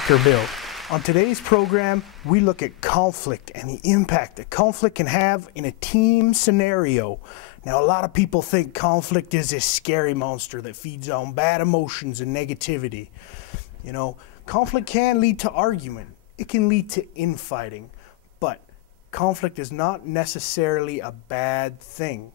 Dr. Bill. On today's program, we look at conflict and the impact that conflict can have in a team scenario. Now, a lot of people think conflict is this scary monster that feeds on bad emotions and negativity. You know, conflict can lead to argument. It can lead to infighting. But conflict is not necessarily a bad thing.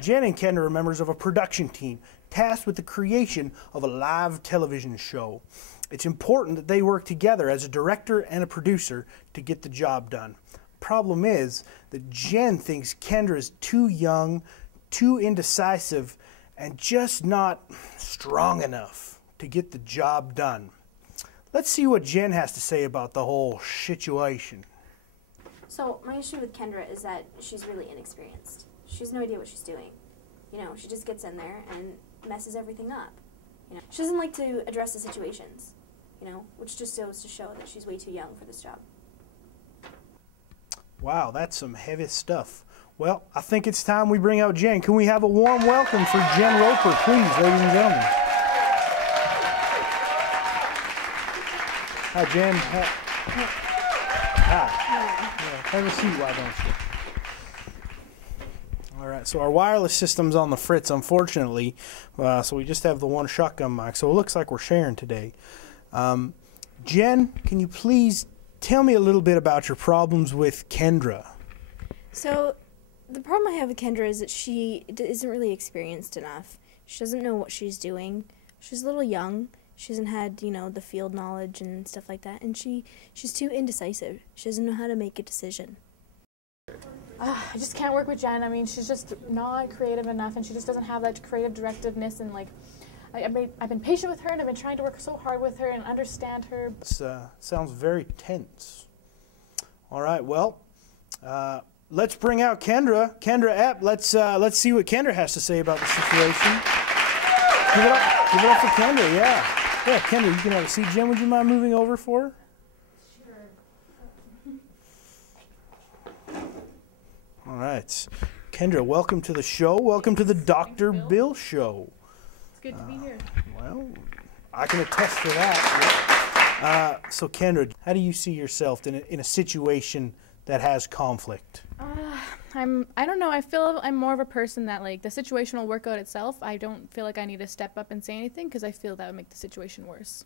Jen and Kendra are members of a production team tasked with the creation of a live television show. It's important that they work together as a director and a producer to get the job done. Problem is that Jen thinks Kendra is too young, too indecisive, and just not strong enough to get the job done. Let's see what Jen has to say about the whole situation. So my issue with Kendra is that she's really inexperienced. She has no idea what she's doing. You know, she just gets in there and messes everything up. You know, she doesn't like to address the situations, you know, which just goes to show that she's way too young for this job. Wow, that's some heavy stuff. Well, I think it's time we bring out Jen. Can we have a warm welcome for Jen Roper, please, ladies and gentlemen? Hi, Jen. Hi. Have a seat, why don't you? All right, so our wireless system's on the fritz, unfortunately, so we just have the one shotgun mic, so it looks like we're sharing today. Jen, can you please tell me a little bit about your problems with Kendra? So the problem I have with Kendra is that she isn't really experienced enough. She doesn't know what she's doing. She's a little young. She hasn't had, you know, the field knowledge and stuff like that, and she's too indecisive. She doesn't know how to make a decision. I just can't work with Jen. I mean, she's just not creative enough, and she just doesn't have that creative directiveness. And like, I've been patient with her, and I've been trying to work so hard with her and understand her. It sounds very tense. All right, well, let's bring out Kendra. Kendra Epp. Let's see what Kendra has to say about the situation. Give it up for Kendra. Yeah. Yeah, Kendra, you can have a seat. Jen, would you mind moving over for her? All right. Kendra, welcome to the show. Welcome to the Dr. Bill Show. It's good to be here. Well, I can attest to that. So, Kendra, how do you see yourself in a situation that has conflict? I don't know. I feel I'm more of a person that, like, the situation will work out itself. I don't feel like I need to step up and say anything because I feel that would make the situation worse.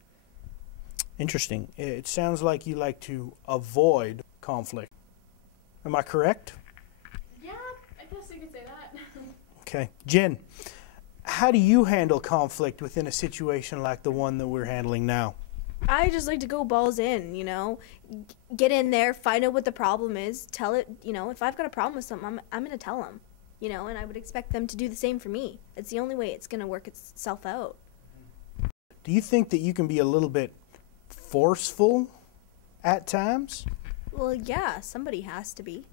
Interesting. It sounds like you like to avoid conflict. Am I correct? Yeah, I guess you could say that. Okay. Jen, how do you handle conflict within a situation like the one that we're handling now? I just like to go balls in, you know, get in there, find out what the problem is, tell it, you know, if I've got a problem with something, I'm going to tell them, you know, and I would expect them to do the same for me. It's the only way it's going to work itself out. Do you think that you can be a little bit forceful at times? Well, yeah, somebody has to be.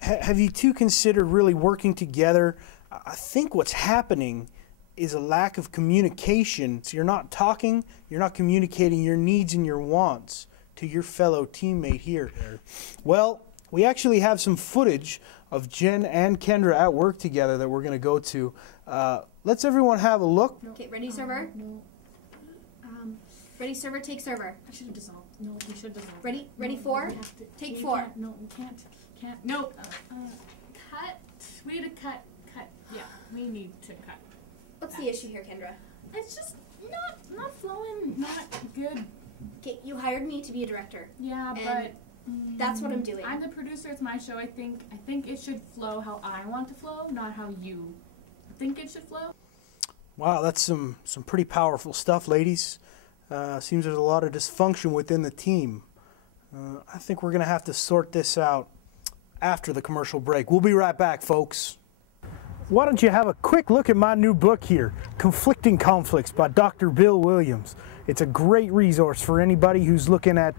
Have you two considered really working together? I think what's happening is a lack of communication. So you're not talking, you're not communicating your needs and your wants to your fellow teammate here. Well, we actually have some footage of Jen and Kendra at work together that we're going to go to. Let's everyone have a look. Okay, ready, server? No. Ready, server, take server. I should have dissolved. No, we should dissolve. Ready, ready, No, four? we have to- Take we four. can't- No, we can't. Can't. No. Cut. We need to cut. Cut. Yeah, we need to cut. What's the issue here, Kendra? It's just not flowing, not good. Okay, you hired me to be a director. Yeah, And but that's what I'm doing. I'm the producer. It's my show. I think it should flow how I want to flow, not how you think it should flow. Wow, that's some pretty powerful stuff, ladies. Seems there's a lot of dysfunction within the team. I think we're going to have to sort this out after the commercial break. We'll be right back, folks. Why don't you have a quick look at my new book here, Conflicting Conflicts by Dr. Bill Williams. It's a great resource for anybody who's looking at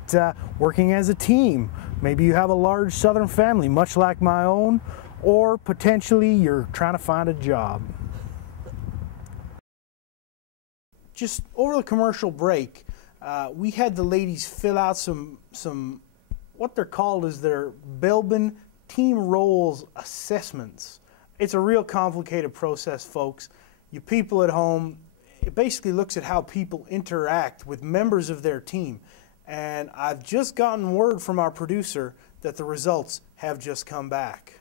working as a team. Maybe you have a large southern family, much like my own, or potentially you're trying to find a job. Just over the commercial break, we had the ladies fill out some what they're called is their Belbin Team Roles Assessments. It's a real complicated process, folks. You people at home, it basically looks at how people interact with members of their team. And I've just gotten word from our producer that the results have just come back.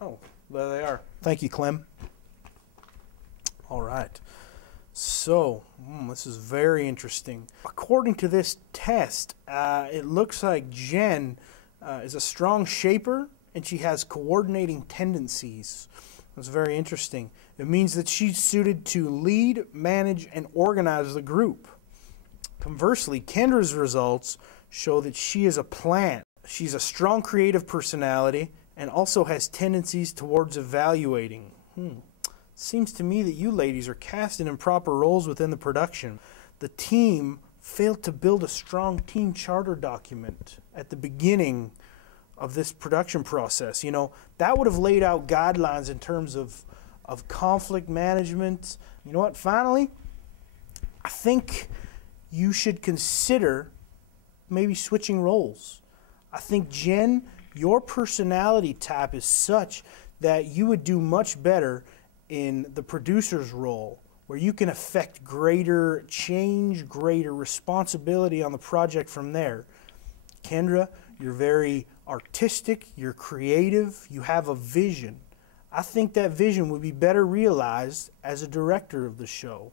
Oh, there they are. Thank you, Clem. All right. So, this is very interesting. According to this test, it looks like Jen is a strong shaper and she has coordinating tendencies. That's very interesting. It means that she's suited to lead, manage, and organize the group. Conversely, Kendra's results show that she is a plant. She's a strong creative personality and also has tendencies towards evaluating. Seems to me that you ladies are cast in improper roles within the production. The team failed to build a strong team charter document at the beginning of this production process. You know, that would have laid out guidelines in terms of conflict management. You know what, finally, I think you should consider maybe switching roles. I think, Jen, your personality type is such that you would do much better in the producer's role, where you can affect greater change, greater responsibility on the project from there. Kendra, you're very artistic, you're creative, you have a vision. I think that vision would be better realized as a director of the show.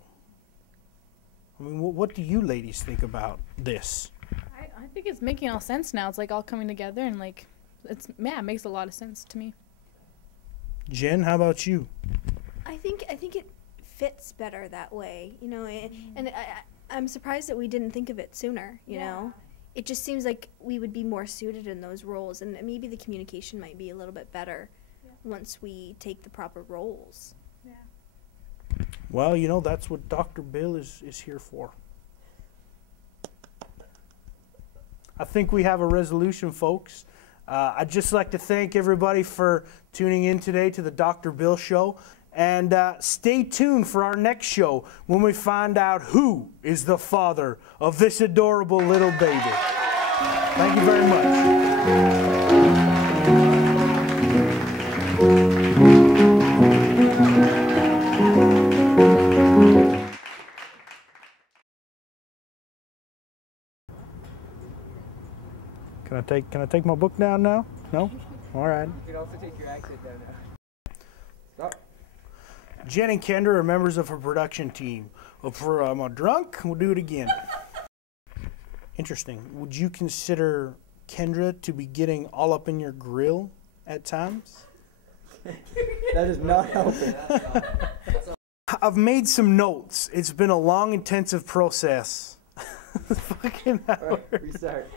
I mean, what do you ladies think about this? I think it's making all sense now. It's like all coming together and like, it makes a lot of sense to me. Jen, how about you? I think it fits better that way, you know, and I'm surprised that we didn't think of it sooner, you know. It just seems like we would be more suited in those roles, and maybe the communication might be a little bit better once we take the proper roles. Well, you know, that's what Dr. Bill is here for. I think we have a resolution, folks. I'd just like to thank everybody for tuning in today to the Dr. Bill Show. And stay tuned for our next show when we find out who is the father of this adorable little baby. Thank you very much. Can I take my book down now? No? All right. You can also take your accent down now. Stop. Jen and Kendra are members of a production team. If I'm drunk, we'll do it again. Interesting. Would you consider Kendra to be getting all up in your grill at times? That is not helping. I've made some notes. It's been a long, intensive process. Fucking All right, restart.